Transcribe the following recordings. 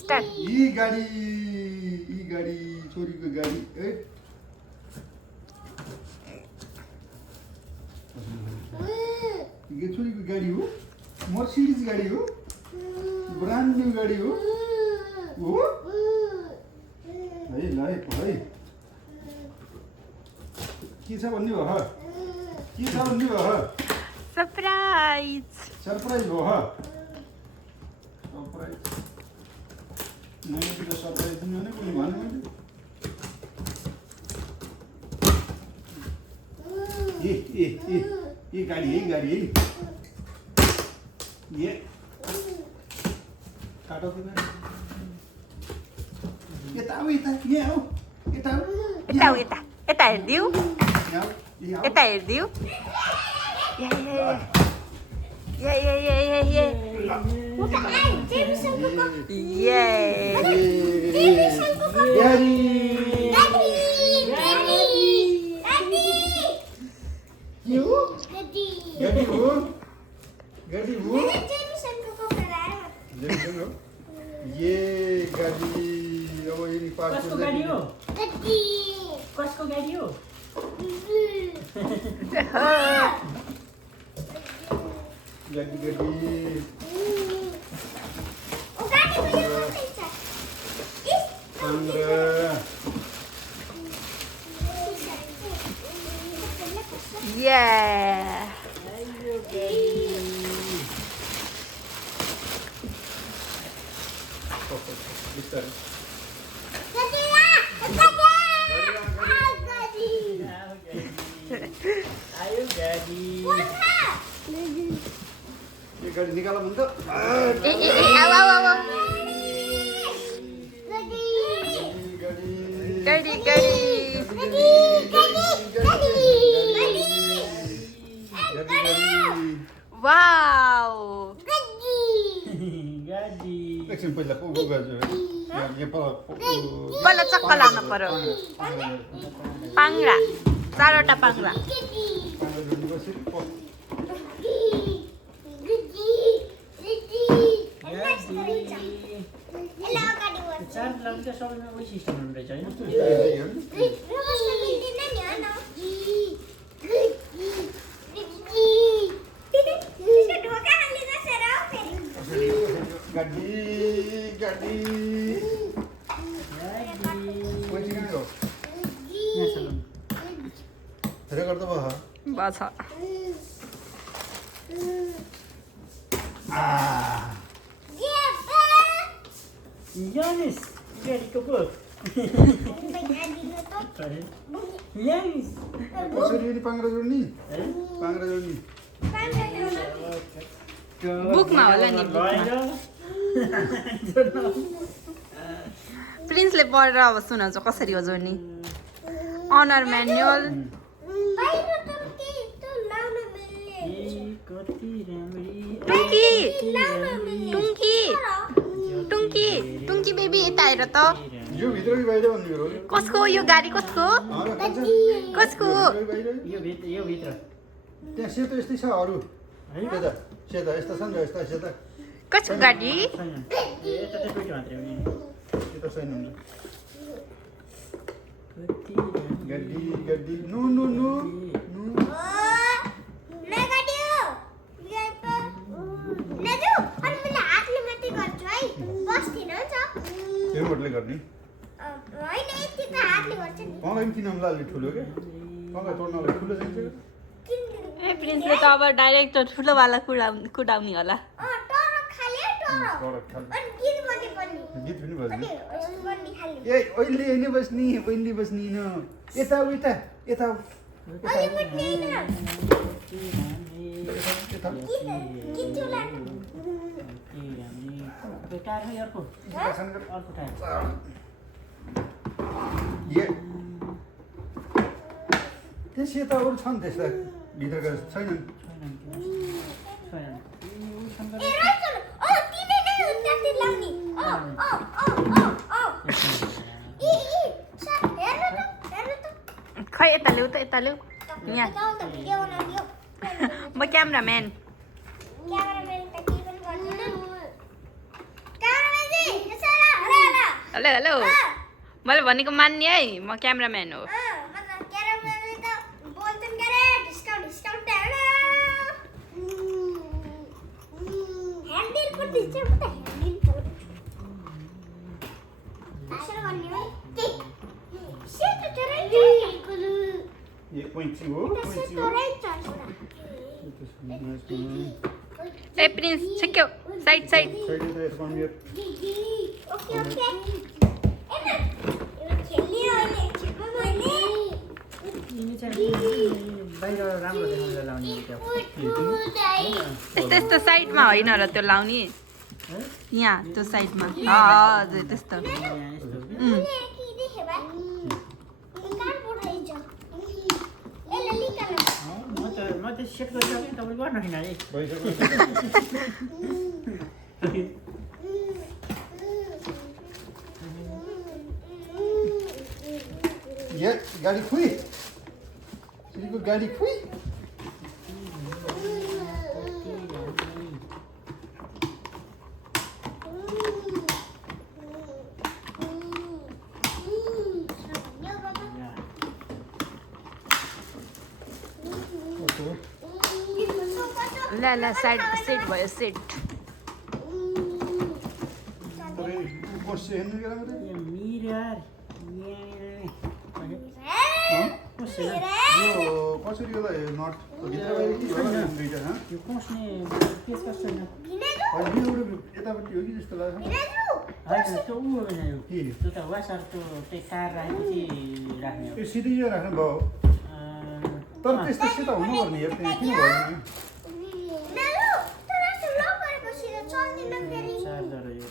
start यी गाडी छोरीको गाडी यो छोरीको गाडी हो मर्सिडिज गाडी हो ब्रान्ड न्यू गाडी हो है ल है के छ भन्ने हो सरप्राइज सरप्राइज हो सरप्राइज नयाँ सरप्राइज दिनु भने कुनै भन्नु मैले ये गाडी है ये काटो के यता हेरिदिऊ यता हेरिदिऊ ये गाडी अब यिनी कसको गाडी हो कसको गाडी हो गाडी आयो गाडी ये गाडी निकाला भने त वाओ गाडी एकछिन पहिला पुगु गर्छु पहिला चक्का लाउनु पर्यो पाङ्रा चारवटा पाङ्रा चार्ज लाउने त सबैमा उही सिस्टम हुनु रहेछ होइन गाडी रेकर्ड त भयो बस Yanis, गाडीको पो Yanis कसरी नि पाङ्रा जोड्ने बुकमा होला नि प्रिन्सले पढेर अब सुनाउँछ कसरी हो जोड्ने अनर म्यानुअल टुङ्की बेबी यता हेर त यो भित्र कि बाहिर भन्ने हो कसको यो गाडी कसको यो भित्र त्यहाँ सेतो यस्तै छ अरू सेता यस्ता छ नि यस्ता सेता कसको गाडी यता चाहिँ पेटी मात्रै हो नि सेतो छैन गाडी नु हेलमेटले गर्ने मलाई पनि किनौँला अलि ठुलो के मलाई तोड्नलाई ठुलो चाहिन्छ ए प्रिन्सले त अब डाइरेक्ट ठुलोवाला कुदाउने होला गीत पनि बज्ने ए अहिले होइन बस्ने बहिनी बस्ने न यता त्यो सेता अरू छन् त्यस्ता भित्रका छैनन् खै यता ल्याऊ यहाँ म क्यामराम्यान हेलो हेलो मैले भनेको मान्ने है म क्यामेराम्यान हो ये कैंची हो ए प्रिन्स छिक्यो साइड साइड साइड में तो कौन ये बाहिर राम्रो देखाउन लाउने त्यस्तो यस्तो साइडमा होइन र त्यो लाउने यहाँ त्यो साइडमा हजुर त्यस्तो म त सेट गरिसकेँ तपाईँ गर्नु है ये गाड़ी खुई सिरीको गाड़ी खुई ल ल साइड सेट भयो सेट बस्छ हेर्नु गेला मात्रै मिरर यो कसरी होला नट भित्र बाहिर के होला दुईटा ह यो कोस्ने केस कस्तो छैन होइन यो यतापट्टि हो कि जस्तो लाग्छ होइन त्यो उ होइन यो के त्यो त वासर त्यो तार राखेपछि राख्ने हो यो सिधै यो राख्नु भयो तर त्यस्तो सिधा हुनु पर्ने यार त्यहाँ किन भयो चार्जर हो यो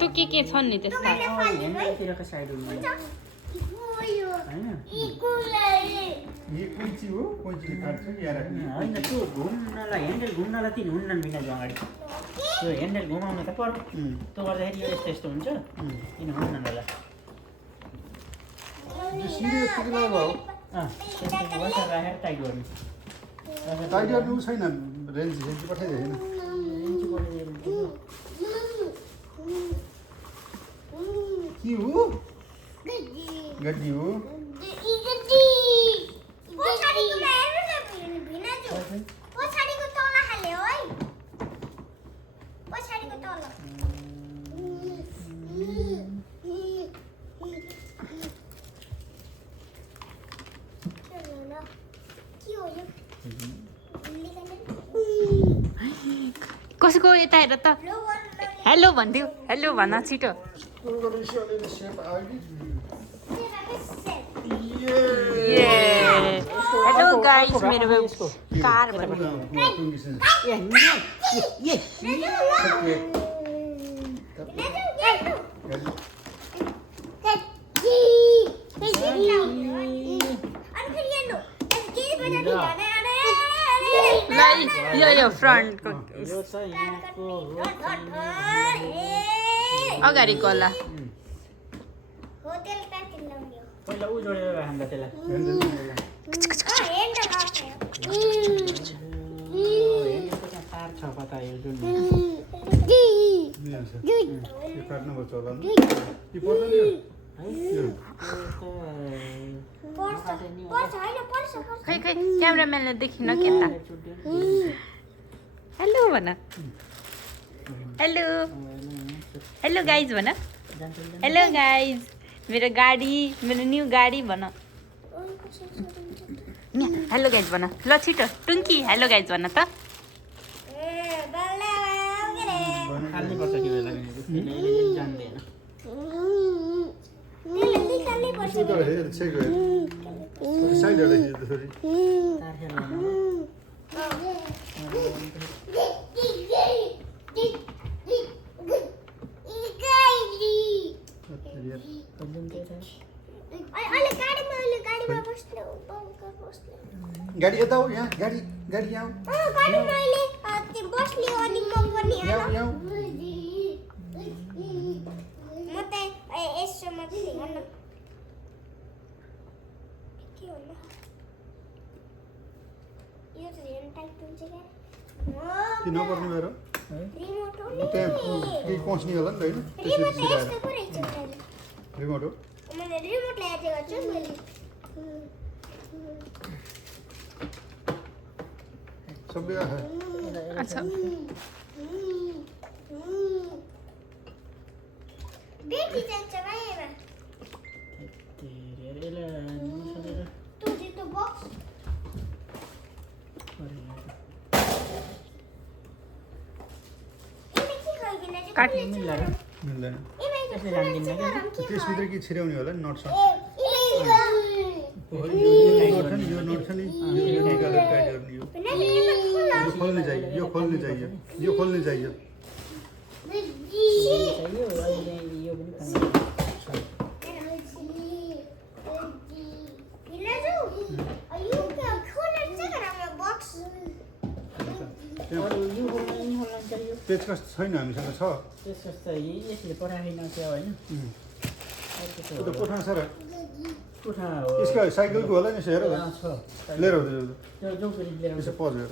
त्यो के छन् नि त्यस्ता ह्यान्डलतिरको साइड हुन्छ होइन यो कैँची हो कैँचीले काट्छ यहाँ राख्ने होइन त्यो घुम्नलाई ह्यान्डल घुम्नलाई तिन हुन्नन् बिना अगाडि त्यो ह्यान्डल घुमाउनु त पर्यो त्यो गर्दाखेरि यो यस्तो यस्तो हुन्छ किन हुन्नन् होला यो सिधै यस्तो लाग्यो त्यसपछि वासर राखेर टाइट गर्नु टाइट गर्नु छैन रेन्ज पठाइदिएको छैन के हो गड्डी हो कसैको यता हेर त हेलो भनिदियो हेलो भन छिटो हेलो गाइस मेरो कार यो फ्रन्ट अगाडिको होला पहिला उ जोडेर राख्दा त्यसलाई तार छ कता यो जुन यो काट्नु पर्छ होला नि यो पर्दैन यो खै खै क्यामेराम्यानले देखिन के त हेलो भन हेलो हेलो गाइज भन हेलो गाइज मेरो गाडी मेरो न्यू गाडी भन हेलो गाइज भन ल छिटो टुङ्की हेलो गाइज भन त हाल्नुपर्छ कि बेला जान्दैन साइड गाडी यता हो यहाँ गाडी गाडी यहाँ कि नपर्ने भएर त्यहाँ केही पस्ने होला नि त होइन त्यसरी सिधाएर रिमोट हो सबै आयो अच्छा काट्नु मिल्दैन मिल्दैन त्यसले जान्दिनँ क्या त्यसभित्र के छिराउने होला नि नट्स ओहो, यो नट छ नि यो निकालेर टाइट गर्ने यो खोल्ने चाहियो यो खोल्ने चाहियो यो खोल्ने चाहियो चाहियो अहिले यो पनि अरू यो होला यी होला चाहियो पेचकस छैन हामीसँग छ त्यसको त यसले पठाएन क्या होइन त्यो त कोठा छ र कोठा हो यसको साइकलको होला नि यसो हेर छ लिएर आउँदैछ त्यो जो पनि लिएर यसो पज हेर